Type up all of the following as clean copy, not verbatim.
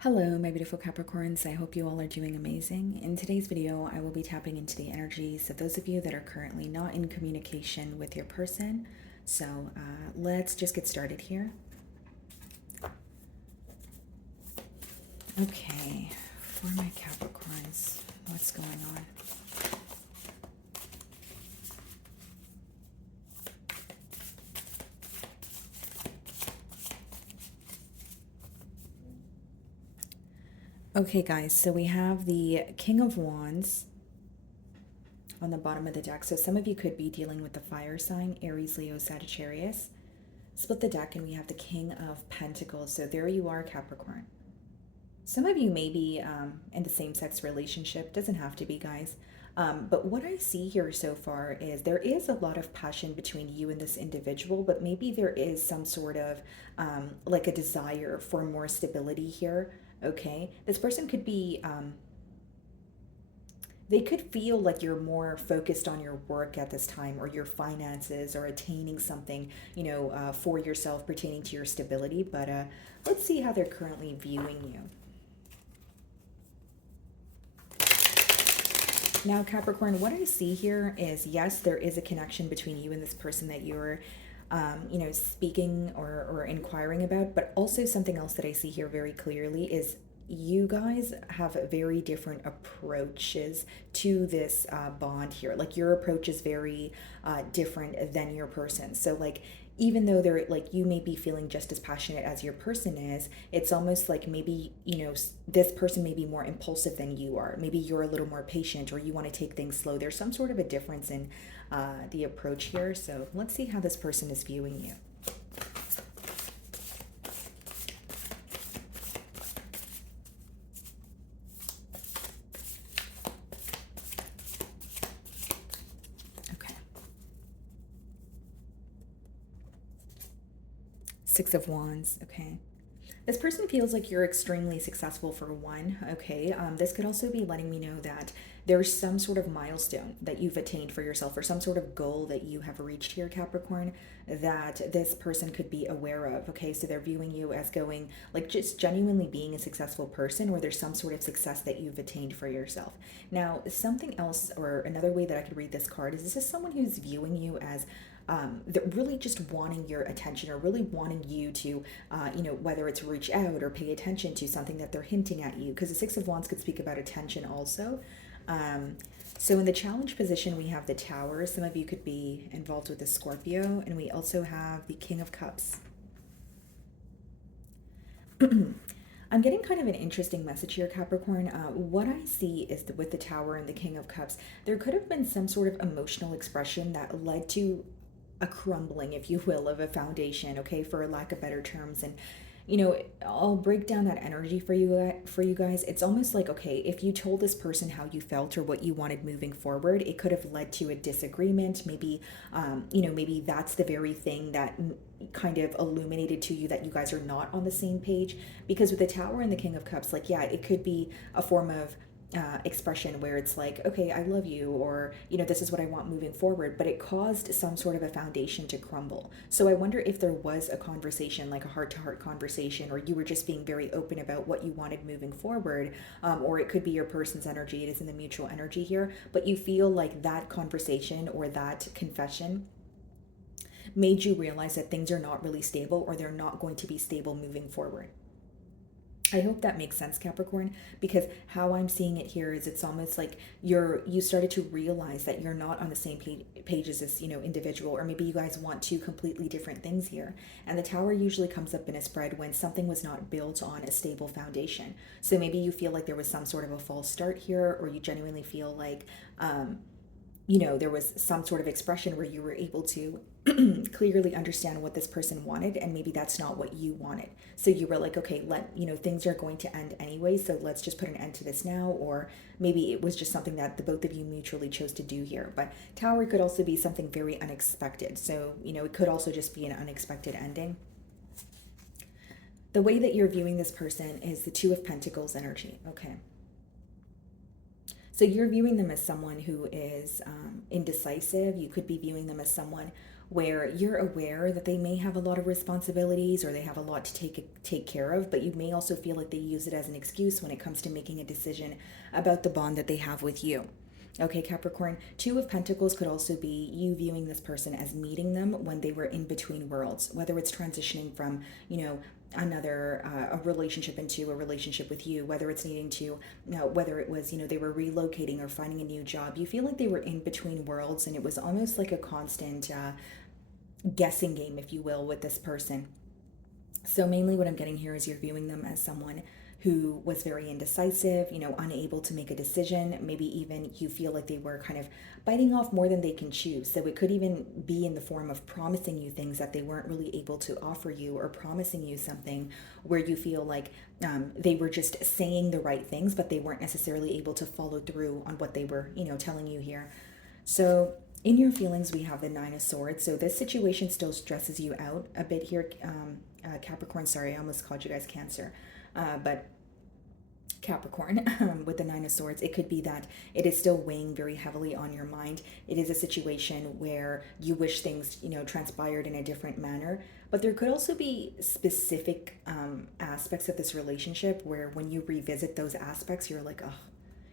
Hello, my beautiful Capricorns. I hope you all are doing amazing. In today's video, I will be tapping into the energies of those of you that are currently not in communication with your person. So let's just get started here. Okay, for my Capricorns, what's going on? Okay, guys, so we have the King of Wands on the bottom of the deck. So some of you could be dealing with the fire sign, Aries, Leo, Sagittarius. Split the deck and we have the King of Pentacles. So there you are, Capricorn. Some of you may be in the same-sex relationship. Doesn't have to be, guys. But what I see here so far is there is a lot of passion between you and this individual, but maybe there is some sort of like a desire for more stability here. Okay, this person could be they could feel like you're more focused on your work at this time, or your finances, or attaining something, for yourself pertaining to your stability. But let's see how they're currently viewing you. Now, Capricorn, what I see here is, yes, there is a connection between you and this person that you're, speaking or inquiring about. But also something else that I see here very clearly is you guys have very different approaches to this bond here. Like, your approach is very different than your person. So, like, even though they're like, you may be feeling just as passionate as your person is, it's almost like maybe, this person may be more impulsive than you are. Maybe you're a little more patient, or you want to take things slow. There's some sort of a difference in the approach here. So let's see how this person is viewing you. Okay. Six of Wands. Okay. This person feels like you're extremely successful, for one. Okay. This could also be letting me know that there's some sort of milestone that you've attained for yourself, or some sort of goal that you have reached here, Capricorn, that this person could be aware of. Okay. So they're viewing you as going, like, just genuinely being a successful person, or there's some sort of success that you've attained for yourself. Now, something else, or another way that I could read this card, is this is someone who's viewing you as really just wanting your attention, or really wanting you to, whether it's reach out or pay attention to something that they're hinting at you. Because the Six of Wands could speak about attention also. So in the challenge position, we have the Tower. Some of you could be involved with the Scorpio. And we also have the King of Cups. I'm getting kind of an interesting message here, Capricorn. What I see is that with the Tower and the King of Cups, there could have been some sort of emotional expression that led to a crumbling, if you will, of a foundation, okay, for lack of better terms. And I'll break down that energy for you guys. It's almost like, okay, if you told this person how you felt or what you wanted moving forward, it could have led to a disagreement. Maybe maybe that's the very thing that kind of illuminated to you that you guys are not on the same page. Because with the Tower and the King of Cups, like, yeah, it could be a form of expression where it's like, okay, I love you, or this is what I want moving forward, but it caused some sort of a foundation to crumble. So I wonder if there was a conversation, like a heart-to-heart conversation, or you were just being very open about what you wanted moving forward, or it could be your person's energy. It is in the mutual energy here, but you feel like that conversation or that confession made you realize that things are not really stable, or they're not going to be stable moving forward. I hope that makes sense, Capricorn, because how I'm seeing it here is, it's almost like you started to realize that you're not on the same page as this, individual, or maybe you guys want two completely different things here. And the Tower usually comes up in a spread when something was not built on a stable foundation. So maybe you feel like there was some sort of a false start here, or you genuinely feel like there was some sort of expression where you were able to clearly understand what this person wanted, and maybe that's not what you wanted. So you were like, okay, things are going to end anyway, so let's just put an end to this now. Or maybe it was just something that the both of you mutually chose to do here. But Tower could also be something very unexpected. So, it could also just be an unexpected ending. The way that you're viewing this person is the Two of Pentacles energy, okay? So you're viewing them as someone who is indecisive. You could be viewing them as someone where you're aware that they may have a lot of responsibilities or they have a lot to take care of, but you may also feel like they use it as an excuse when it comes to making a decision about the bond that they have with you. Okay, Capricorn, Two of Pentacles could also be you viewing this person as meeting them when they were in between worlds, whether it's transitioning from, another a relationship into a relationship with you, whether it's needing to, whether it was, they were relocating or finding a new job. You feel like they were in between worlds and it was almost like a constant guessing game, if you will, with this person. So mainly what I'm getting here is you're viewing them as someone who was very indecisive, unable to make a decision. Maybe even you feel like they were kind of biting off more than they can chew. So it could even be in the form of promising you things that they weren't really able to offer you, or promising you something where you feel like they were just saying the right things, but they weren't necessarily able to follow through on what they were, telling you here. So in your feelings, we have the Nine of Swords. So this situation still stresses you out a bit here, Capricorn. Sorry, I almost called you guys Cancer. But Capricorn, with the Nine of Swords, it could be that it is still weighing very heavily on your mind. It is a situation where you wish things, transpired in a different manner. But there could also be specific aspects of this relationship where when you revisit those aspects, you're like, oh,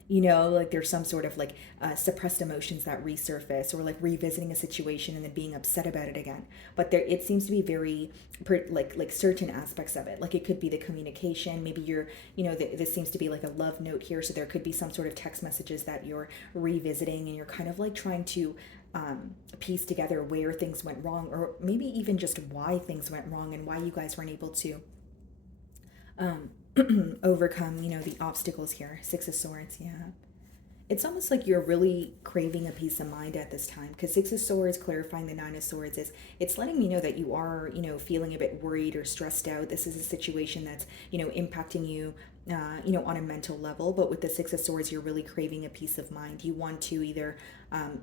like there's some sort of like suppressed emotions that resurface, or like revisiting a situation and then being upset about it again. But there, it seems to be very like certain aspects of it. Like it could be the communication. Maybe you're, this seems to be like a love note here. So there could be some sort of text messages that you're revisiting, and you're kind of like trying to piece together where things went wrong, or maybe even just why things went wrong and why you guys weren't able to um, overcome, the obstacles here. Six of Swords, yeah. It's almost like you're really craving a peace of mind at this time, because Six of Swords clarifying the Nine of Swords is, it's letting me know that you are, feeling a bit worried or stressed out. This is a situation that's, impacting you, on a mental level. But with the Six of Swords, you're really craving a peace of mind. You want to either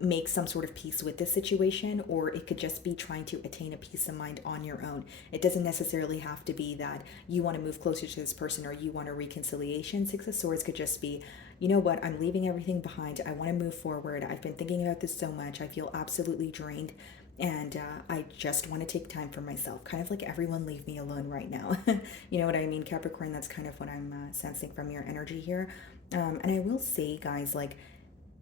make some sort of peace with this situation, or it could just be trying to attain a peace of mind on your own. It doesn't necessarily have to be that you want to move closer to this person or you want a reconciliation. Six of Swords could just be, you know what, I'm leaving everything behind. I want to move forward. I've been thinking about this so much. I feel absolutely drained. And I just want to take time for myself. Kind of like, everyone leave me alone right now. You know what I mean, Capricorn? That's kind of what I'm sensing from your energy here. And I will say, guys, like,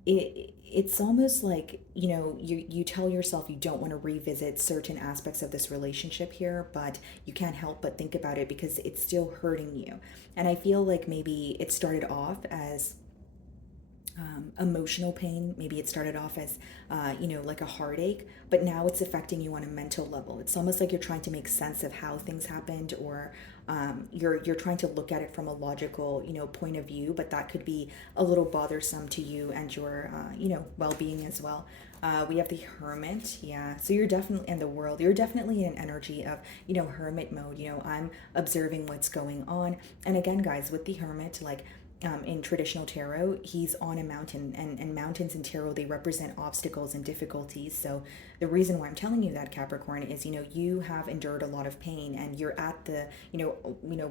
it's almost like, you tell yourself you don't want to revisit certain aspects of this relationship here, but you can't help but think about it because it's still hurting you. And I feel like maybe it started off as emotional pain. Maybe it started off as, like a heartache, but now it's affecting you on a mental level. It's almost like you're trying to make sense of how things happened, or you're trying to look at it from a logical, point of view, but that could be a little bothersome to you and your, well-being as well. We have the Hermit, yeah. So you're definitely in the world. You're definitely in an energy of, hermit mode. I'm observing what's going on. And again, guys, with the Hermit, like, in traditional tarot, he's on a mountain, and mountains in tarot, they represent obstacles and difficulties. So the reason why I'm telling you that, Capricorn, is, you have endured a lot of pain, and you're at the,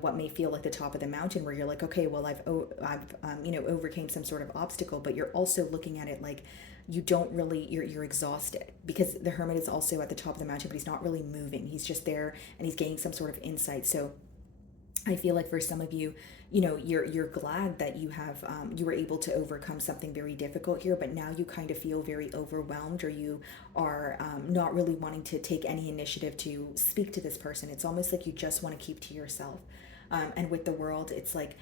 what may feel like the top of the mountain, where you're like, okay, well, I've overcame some sort of obstacle, but you're also looking at it like you don't really, you're exhausted, because the Hermit is also at the top of the mountain, but he's not really moving. He's just there and he's gaining some sort of insight. So I feel like for some of you, you're glad that you have you were able to overcome something very difficult here, but now you kind of feel very overwhelmed, or you are not really wanting to take any initiative to speak to this person. It's almost like you just want to keep to yourself. And with the World, it's like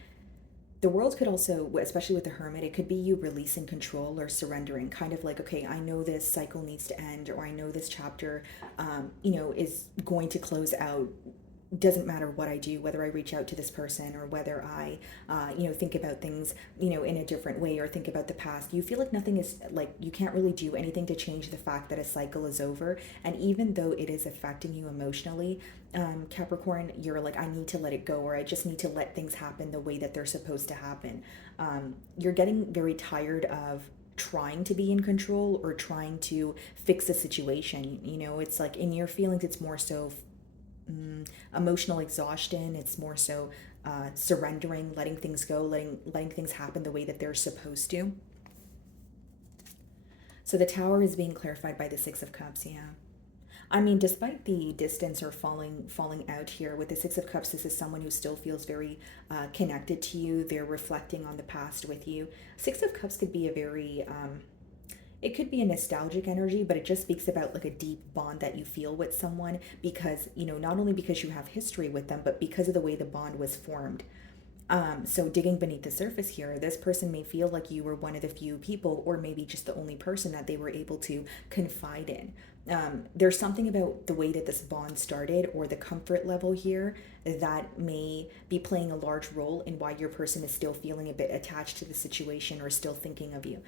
the World could also, especially with the Hermit, it could be you releasing control or surrendering, kind of like, okay, I know this cycle needs to end, or I know this chapter, is going to close out. Doesn't matter what I do, whether I reach out to this person or whether I, think about things, in a different way, or think about the past. You feel like nothing is, like, you can't really do anything to change the fact that a cycle is over. And even though it is affecting you emotionally, Capricorn, you're like, I need to let it go, or I just need to let things happen the way that they're supposed to happen. You're getting very tired of trying to be in control or trying to fix a situation. It's like, in your feelings, it's more so emotional exhaustion. It's more so surrendering, letting things go, letting things happen the way that they're supposed to. So the Tower is being clarified by the Six of Cups, yeah. I mean, despite the distance or falling out here with the Six of Cups, this is someone who still feels very connected to you. They're reflecting on the past with you. Six of Cups could be a very it could be a nostalgic energy, but it just speaks about like a deep bond that you feel with someone because, not only because you have history with them, but because of the way the bond was formed. So digging beneath the surface here, this person may feel like you were one of the few people, or maybe just the only person that they were able to confide in. There's something about the way that this bond started, or the comfort level here, that may be playing a large role in why your person is still feeling a bit attached to the situation or still thinking of you.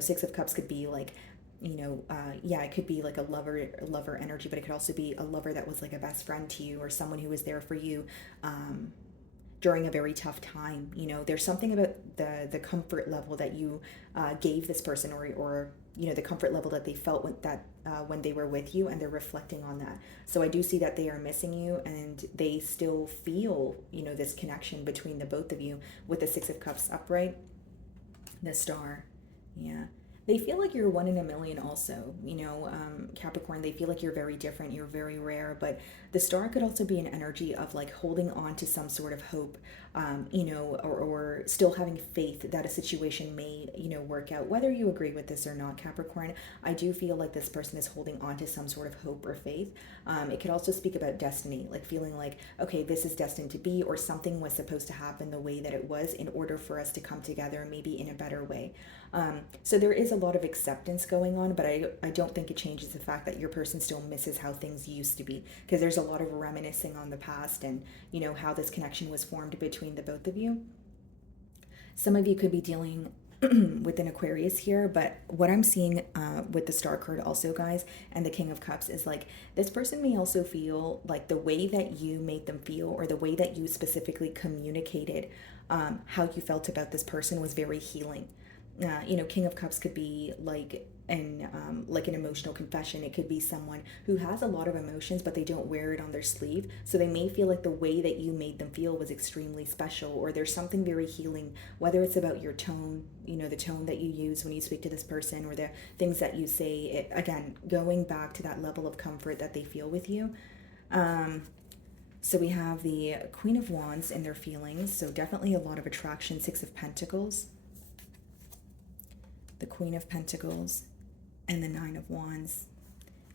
Six of Cups could be like, yeah, it could be like a lover energy, but it could also be a lover that was like a best friend to you, or someone who was there for you. During a very tough time. There's something about the comfort level that you gave this person, or the comfort level that they felt when they were with you, and they're reflecting on that. So I do see that they are missing you, and they still feel this connection between the both of you with the Six of Cups upright, the Star. Yeah. They feel like you're one in a million also, Capricorn. They feel like you're very different, you're very rare, but the Star could also be an energy of like holding on to some sort of hope, or still having faith that a situation may, work out. Whether you agree with this or not, Capricorn, I do feel like this person is holding on to some sort of hope or faith. It could also speak about destiny, like feeling like, okay, this is destined to be, or something was supposed to happen the way that it was in order for us to come together, maybe in a better way. So there is a lot of acceptance going on, but I don't think it changes the fact that your person still misses how things used to be, because there's a lot of reminiscing on the past and, how this connection was formed between the both of you. Some of you could be dealing with an Aquarius here, but what I'm seeing with the Star card also, guys, and the King of Cups is like this person may also feel like the way that you made them feel, or the way that you specifically communicated how you felt about this person was very healing. King of Cups could be like an emotional confession. It could be someone who has a lot of emotions, but they don't wear it on their sleeve. So they may feel like the way that you made them feel was extremely special, or there's something very healing, whether it's about your tone, the tone that you use when you speak to this person, or the things that you say. Again, going back to that level of comfort that they feel with you. So we have the Queen of Wands in their feelings. So definitely a lot of attraction. Six of Pentacles, the Queen of Pentacles, and the Nine of Wands.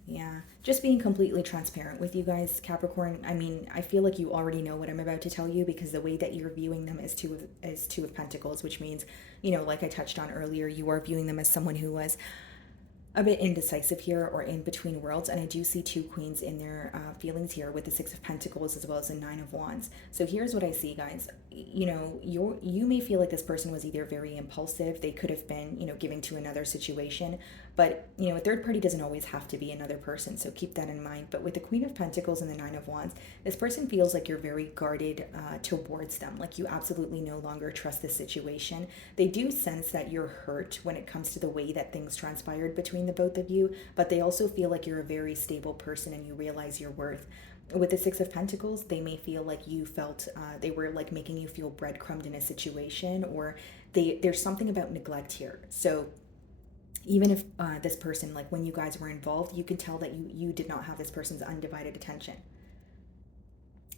Yeah, just being completely transparent with you guys, Capricorn. I mean, I feel like you already know what I'm about to tell you, because the way that you're viewing them is two of Pentacles, which means, like I touched on earlier, you are viewing them as someone who was a bit indecisive here, or in between worlds. And I do see two queens in their feelings here with the Six of Pentacles as well as the Nine of Wands. So here's what I see, guys. You may feel like this person was either very impulsive. They could have been, giving to another situation. But, a third party doesn't always have to be another person. So keep that in mind. But with the Queen of Pentacles and the Nine of Wands, this person feels like you're very guarded towards them. Like you absolutely no longer trust the situation. They do sense that you're hurt when it comes to the way that things transpired between the both of you. But they also feel like you're a very stable person and you realize your worth. With the Six of Pentacles, they may feel like you felt they were like making you feel breadcrumbed in a situation, or there's something about neglect here. So even if this person, like when you guys were involved, you can tell that you did not have this person's undivided attention.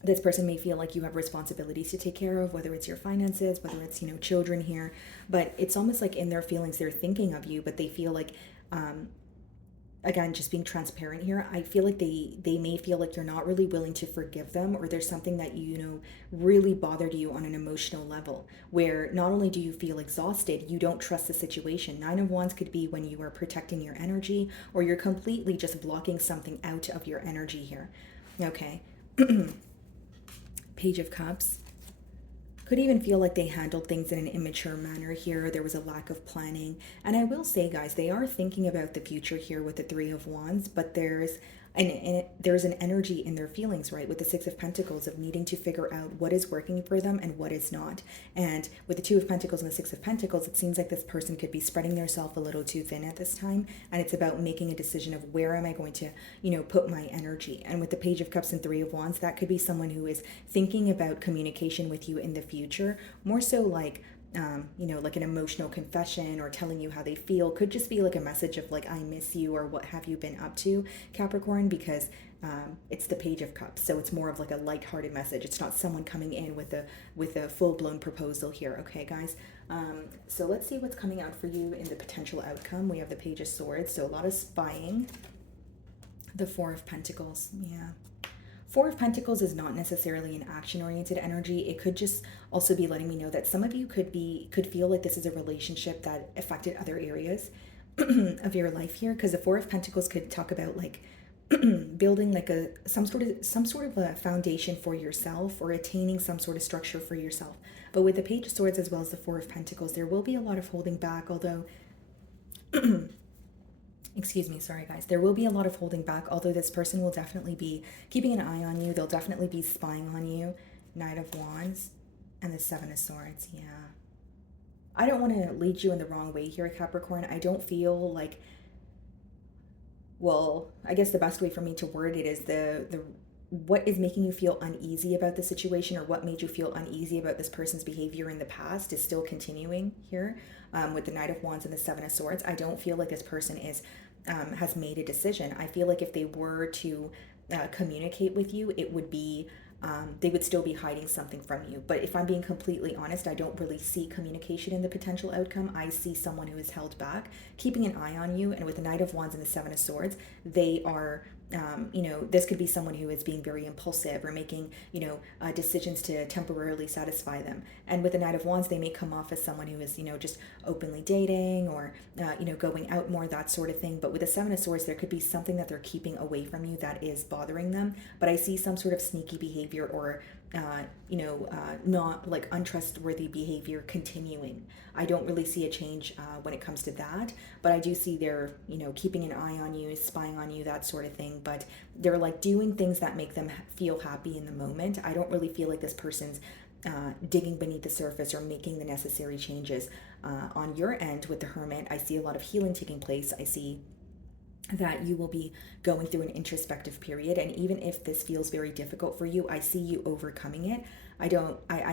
This person may feel like you have responsibilities to take care of, whether it's your finances, whether it's, children here. But it's almost like in their feelings, they're thinking of you, but they feel like, again, just being transparent here, I feel like they may feel like you're not really willing to forgive them, or there's something that, really bothered you on an emotional level, where not only do you feel exhausted, you don't trust the situation. Nine of Wands could be when you are protecting your energy, or you're completely just blocking something out of your energy here. Okay. Page of Cups. Could even feel like they handled things in an immature manner here. There was a lack of planning. And I will say, guys, they are thinking about the future here with the Three of Wands, but there's an energy in their feelings, right, with the Six of Pentacles, of needing to figure out what is working for them and what is not. And with the Two of Pentacles and the Six of Pentacles, it seems like this person could be spreading themselves a little too thin at this time, and it's about making a decision of where am I going to, put my energy. And with the Page of Cups and Three of Wands, that could be someone who is thinking about communication with you in the future, more so like like an emotional confession or telling you how they feel. Could just be like a message of like, I miss you, or what have you been up to, Capricorn, because it's the Page of Cups. So it's more of like a lighthearted message. It's not someone coming in with a full-blown proposal here. Okay, guys. So let's see what's coming out for you in the potential outcome. We have the Page of Swords, so a lot of spying. The Four of Pentacles, yeah. Four of Pentacles is not necessarily an action-oriented energy. It could just also be letting me know that some of you could feel like this is a relationship that affected other areas of your life here, because the Four of Pentacles could talk about like building like some sort of a foundation for yourself, or attaining some sort of structure for yourself. But with the Page of Swords as well as the Four of Pentacles, there will be a lot of holding back, although excuse me, sorry guys. There will be a lot of holding back, although this person will definitely be keeping an eye on you. They'll definitely be spying on you. Knight of Wands and the Seven of Swords, yeah. I don't want to lead you in the wrong way here, Capricorn. I don't feel like, well, I guess the best way for me to word it is the what is making you feel uneasy about the situation, or what made you feel uneasy about this person's behavior in the past, is still continuing here. With the Knight of Wands and the Seven of Swords, I don't feel like this person has made a decision. I feel like if they were to communicate with you, it would be they would still be hiding something from you. But if I'm being completely honest, I don't really see communication in the potential outcome. I see someone who is held back, keeping an eye on you. And with the Knight of Wands and the Seven of Swords, they are, this could be someone who is being very impulsive, or making, decisions to temporarily satisfy them. And with the Knight of Wands, they may come off as someone who is, just openly dating, or, going out more, that sort of thing. But with the Seven of Swords, there could be something that they're keeping away from you that is bothering them. But I see some sort of sneaky behavior, or not like untrustworthy behavior continuing. I don't really see a change when it comes to that, but I do see they're, keeping an eye on you, spying on you, that sort of thing. But they're like doing things that make them feel happy in the moment. I don't really feel like this person's digging beneath the surface or making the necessary changes. On your end with the Hermit, I see a lot of healing taking place. I see that you will be going through an introspective period, and even if this feels very difficult for you, I see you overcoming it. I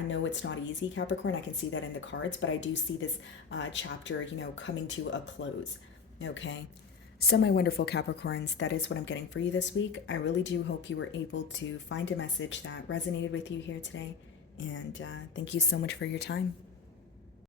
know it's not easy, Capricorn. I can see that in the cards, but I do see this chapter, coming to a close. Okay. So my wonderful Capricorns, that is what I'm getting for you this week. I really do hope you were able to find a message that resonated with you here today, and thank you so much for your time.